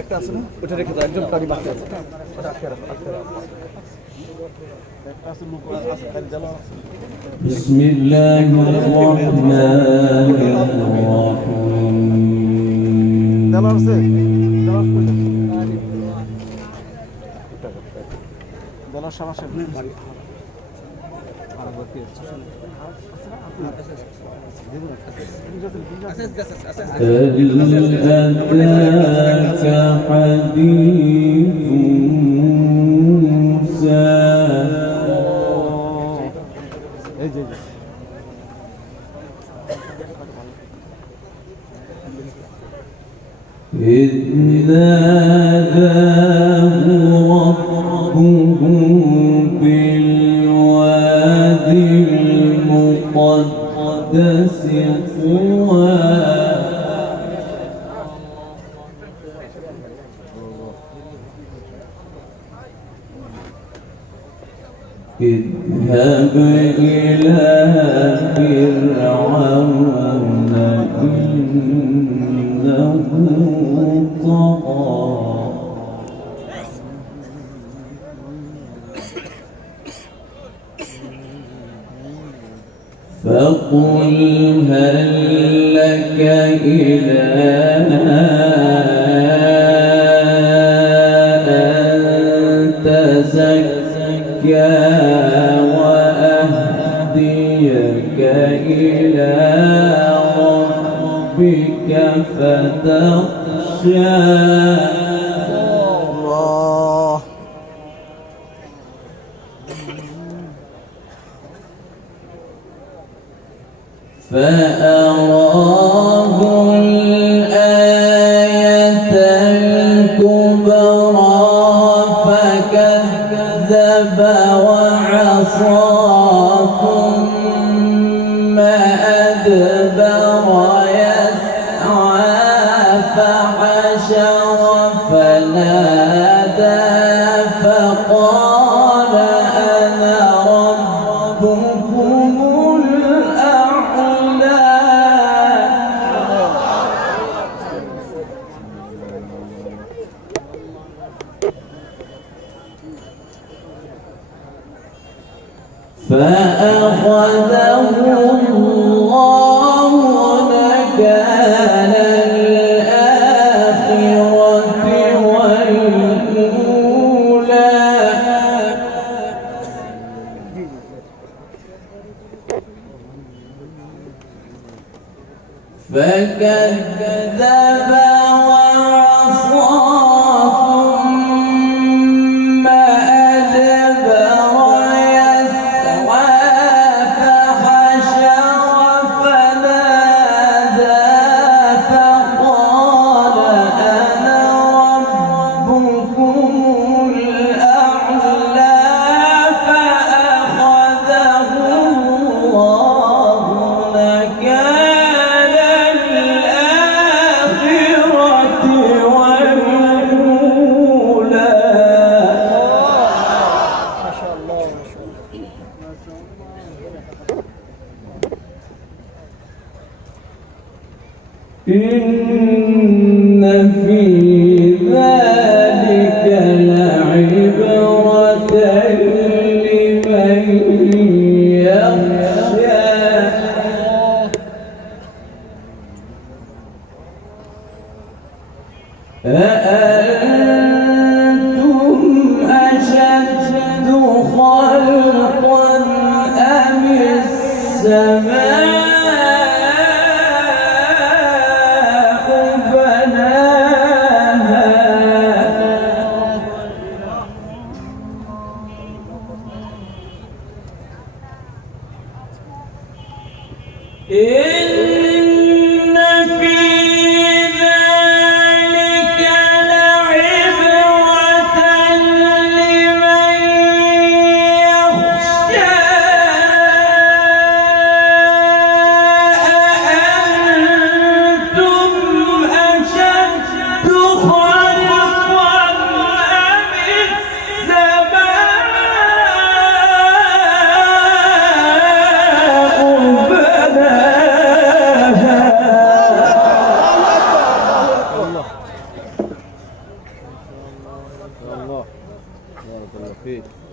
একটা আছে না, ওটা রেখে দাও, একজন গাড়ি বাকি আছে, ওটা আটকে রাখো, আটকে রাখো। একটা আছে লোক আছে, গাড়ি জ্বালা আছে। বিসমিল্লাহির রহমানির রহিম। জ্বালা আছে, জ্বালা আছে। জ্বালার সমস্যা নেই, বাড়ি আর বাকি আছে। إذ ناداه ربه بالوادي المقدس طوى اذهب إلى فرعون إنه طغى فقل هل لك إلى أن تزكى وأهديك إلى ربك فتخشى الله. فأراه الآية الكبرى فكذب وعصى ثم أدبر يسعى فحشر فنادى فقال أنا ربكم الأعلى فأخذه الله نكال الآخرة والأولى فكذب وعصى ثم أدبر يسعى فحشر فنادى فقال أنا ربكم الأعلى فأخذه الله نكال الآخرة والأولى. ما شاء الله، ما شاء الله. إن في ذلك لعبرة لمن يخشى أأنتم أشد خلقا أم السماء بناها إن في ذلك لعبرة لمن يخشى الله. بارك الله فيك.